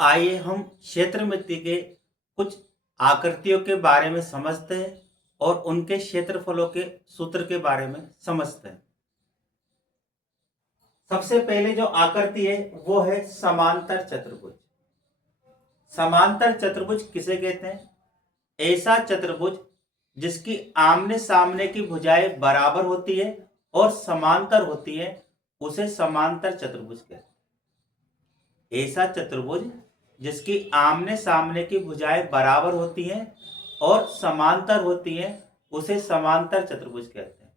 आइए हम क्षेत्रमिति के कुछ आकृतियों के बारे में समझते हैं और उनके क्षेत्रफलों के सूत्र के बारे में समझते हैं। सबसे पहले जो आकृति है वो है समांतर चतुर्भुज। समांतर चतुर्भुज किसे कहते हैं? ऐसा चतुर्भुज जिसकी आमने सामने की भुजाएं बराबर होती है और समांतर होती है, उसे समांतर चतुर्भुज कहते हैं। ऐसा चतुर्भुज जिसकी आमने सामने की भुजाएं बराबर होती हैं और समांतर होती हैं, उसे समांतर चतुर्भुज कहते हैं।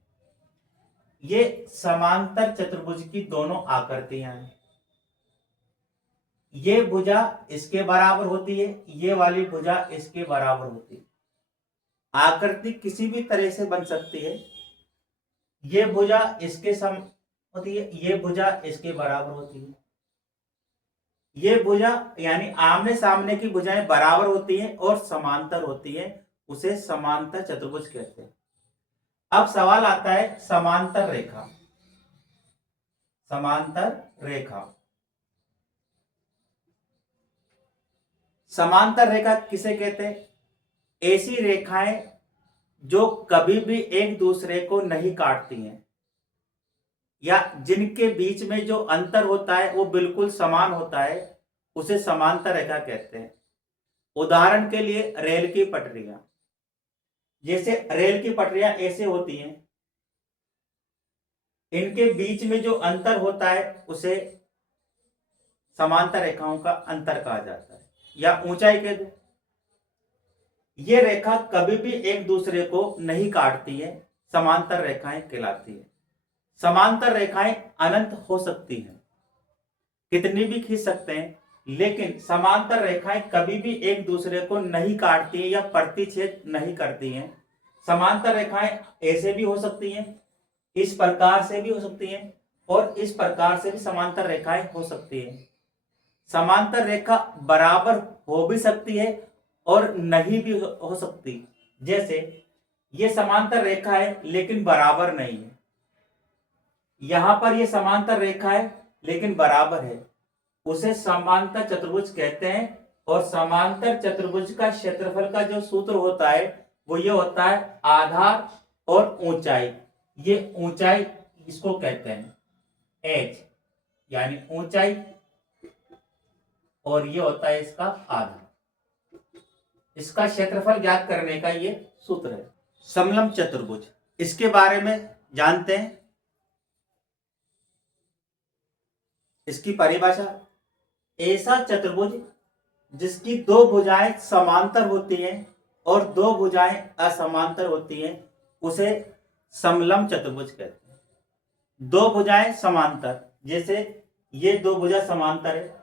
ये समांतर चतुर्भुज की दोनों आकृतियां हैं। ये भुजा इसके बराबर होती है, ये वाली भुजा इसके बराबर होती है। आकृति किसी भी तरह से बन सकती है। ये भुजा इसके सम होती है, ये भुजा इसके बराबर होती है। ये भुजा यानी आमने सामने की भुजाएं बराबर होती हैं और समांतर होती हैं, उसे समांतर चतुर्भुज कहते हैं। अब सवाल आता है समांतर रेखा। समांतर रेखा, समांतर रेखा किसे कहते हैं? ऐसी रेखाएं जो कभी भी एक दूसरे को नहीं काटती हैं या जिनके बीच में जो अंतर होता है वो बिल्कुल समान होता है, उसे समांतर रेखा कहते हैं। उदाहरण के लिए रेल की पटरियां, जैसे रेल की पटरियां ऐसे होती हैं, इनके बीच में जो अंतर होता है उसे समांतर रेखाओं का अंतर कहा जाता है या ऊंचाई कह दो। ये रेखा कभी भी एक दूसरे को नहीं काटती है, समांतर रेखाएं कहलाती है। समांतर रेखाएं अनंत हो सकती हैं, कितनी भी खींच सकते हैं, लेकिन समांतर रेखाएं कभी भी एक दूसरे को नहीं काटती हैं या प्रतिच्छेद नहीं करती हैं। समांतर रेखाएं ऐसे भी हो सकती हैं, इस प्रकार से भी हो सकती हैं और इस प्रकार से भी समांतर रेखाएं हो सकती हैं। समांतर रेखा बराबर हो भी सकती है और नहीं भी हो सकती। जैसे ये समांतर रेखा है लेकिन बराबर नहीं है, यहां पर ये समांतर रेखा है लेकिन बराबर है, उसे समांतर चतुर्भुज कहते हैं। और समांतर चतुर्भुज का क्षेत्रफल का जो सूत्र होता है वो ये होता है आधार और ऊंचाई। ये ऊंचाई इसको कहते हैं एच, यानी ऊंचाई, और ये होता है इसका आधार। इसका क्षेत्रफल ज्ञात करने का ये सूत्र है। समलंब चतुर्भुज, इसके बारे में जानते हैं। इसकी परिभाषा, ऐसा चतुर्भुज जिसकी दो भुजाएं समांतर होती हैं और दो भुजाएं असमांतर होती हैं, उसे समलंब चतुर्भुज कहते हैं। दो भुजाएं समांतर, जैसे ये दो भुजा समांतर है,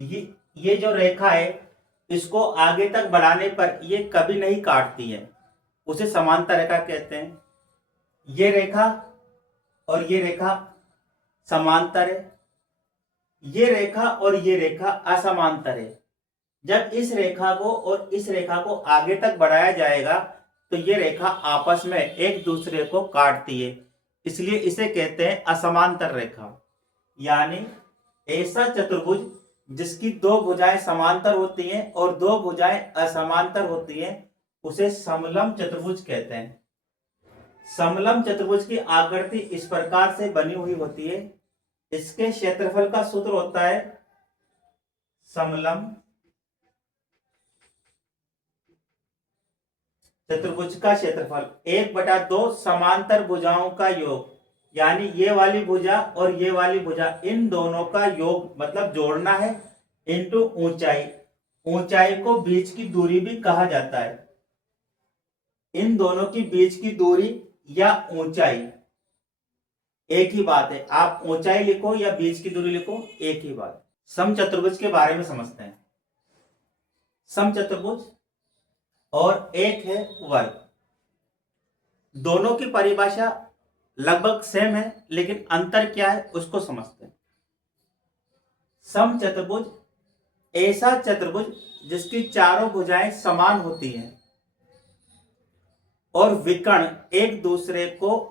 ये जो रेखा है इसको आगे तक बढ़ाने पर ये कभी नहीं काटती है, उसे समांतर रेखा कहते हैं। ये रेखा और ये रेखा समांतर है, ये रेखा और ये रेखा असमांतर है। जब इस रेखा को और इस रेखा को आगे तक बढ़ाया जाएगा तो ये रेखा आपस में एक दूसरे को काटती है, इसलिए इसे कहते हैं असमांतर रेखा। यानी ऐसा चतुर्भुज जिसकी दो भुजाएं समांतर होती हैं और दो भुजाएं असमांतर होती हैं, उसे समलंब चतुर्भुज कहते हैं। समलंब चतुर्भुज की आकृति इस प्रकार से बनी हुई होती है। इसके क्षेत्रफल का सूत्र होता है समलंब चतुर्भुज का क्षेत्रफल 1/2 समांतर भुजाओं का योग, यानी ये वाली भुजा और ये वाली भुजा, इन दोनों का योग मतलब जोड़ना है, इनटू ऊंचाई। ऊंचाई को बीच की दूरी भी कहा जाता है। इन दोनों की बीच की दूरी या ऊंचाई एक ही बात है, आप ऊंचाई लिखो या बीच की दूरी लिखो, एक ही बात। समचतुर्भुज के बारे में समझते हैं। समचतुर्भुज और एक है वर्ग, दोनों की परिभाषा लगभग सेम है, लेकिन अंतर क्या है उसको समझते हैं। समचतुर्भुज ऐसा चतुर्भुज जिसकी चारों भुजाएं समान होती हैं और विकर्ण एक दूसरे को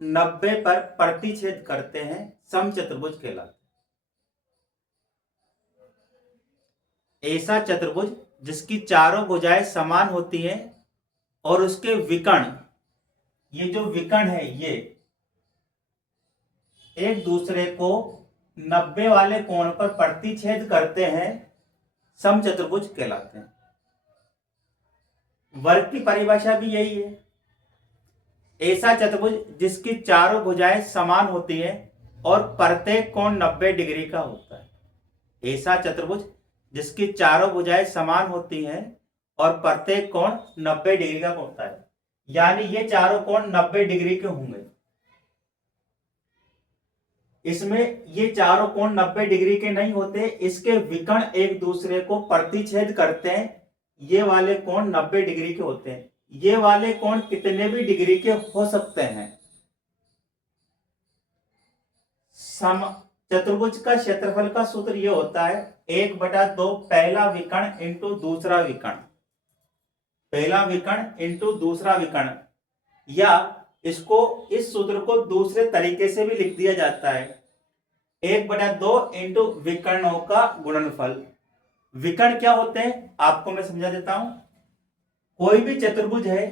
90 पर प्रतिच्छेद करते हैं, समचतुर्भुज कहलाते हैं। ऐसा चतुर्भुज जिसकी चारों भुजाएं समान होती हैं और उसके विकर्ण, ये जो विकर्ण है ये एक दूसरे को 90 वाले कोण पर प्रतिच्छेद करते हैं, समचतुर्भुज कहलाते हैं। वर्ग की परिभाषा भी यही है। ऐसा चतुर्भुज जिसकी चारों भुजाएं समान होती हैं और प्रत्येक कोण 90 डिग्री का होता है। ऐसा चतुर्भुज जिसकी चारों भुजाएं समान होती हैं और प्रत्येक कोण 90 डिग्री का होता है, यानी ये चारों कोण 90 डिग्री के होंगे। इसमें ये चारों कोण 90 डिग्री के नहीं होते, इसके विकर्ण एक दूसरे को प्रतिच्छेद करते हैं। ये वाले कोण 90 डिग्री के होते हैं। ये वाले कोण कितने भी डिग्री के हो सकते हैं। चतुर्भुज का क्षेत्रफल का सूत्र ये होता है 1/2 पहला विकर्ण इंटू दूसरा विकर्ण, पहला विकर्ण इंटू दूसरा विकर्ण, या इसको इस सूत्र को दूसरे तरीके से भी लिख दिया जाता है 1/2 इंटू विकर्णों का गुणनफल। विकर्ण क्या होते हैं आपको मैं समझा देता हूं। कोई भी चतुर्भुज है,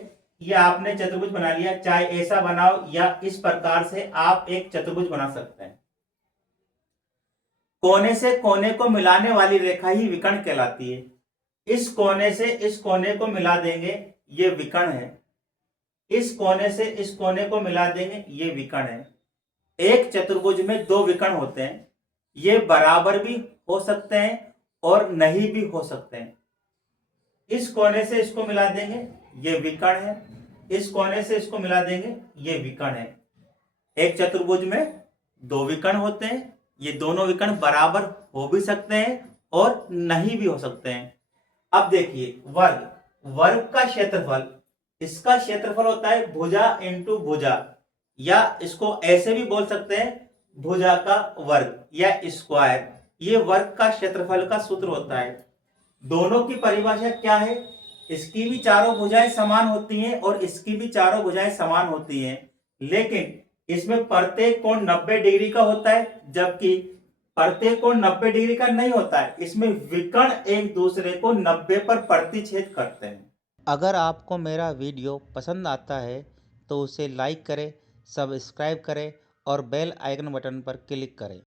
ये आपने चतुर्भुज बना लिया, चाहे ऐसा बनाओ या इस प्रकार से आप एक चतुर्भुज बना सकते हैं। कोने से कोने को मिलाने वाली रेखा ही विकर्ण कहलाती है। इस कोने से इस कोने को मिला देंगे, ये विकर्ण है। इस कोने से इस कोने को मिला देंगे, ये विकर्ण है। एक चतुर्भुज में दो विकर्ण होते हैं, ये बराबर भी हो सकते हैं और नहीं भी हो सकते हैं। इस कोने से इसको मिला देंगे, ये विकर्ण है। इस कोने से इसको मिला देंगे, ये विकर्ण है। एक चतुर्भुज में दो विकर्ण होते हैं, ये दोनों विकर्ण बराबर हो भी सकते हैं और नहीं भी हो सकते हैं। अब देखिए वर्ग, वर्ग का क्षेत्रफल, इसका क्षेत्रफल होता है भुजा इंटू भुजा, या इसको ऐसे भी बोल सकते हैं भुजा का वर्ग या स्क्वायर। ये वर्ग का क्षेत्रफल का सूत्र होता है। दोनों की परिभाषा क्या है, इसकी भी चारों भुजाएं समान होती हैं और इसकी भी चारों भुजाएं समान होती हैं, लेकिन इसमें प्रत्येक कोण 90 डिग्री का होता है, जबकि प्रत्येक कोण 90 डिग्री का नहीं होता है। इसमें विकर्ण एक दूसरे को 90 पर प्रतिच्छेद करते हैं। अगर आपको मेरा वीडियो पसंद आता है तो उसे लाइक करें, सब्सक्राइब करें और बेल आइकन बटन पर क्लिक करें।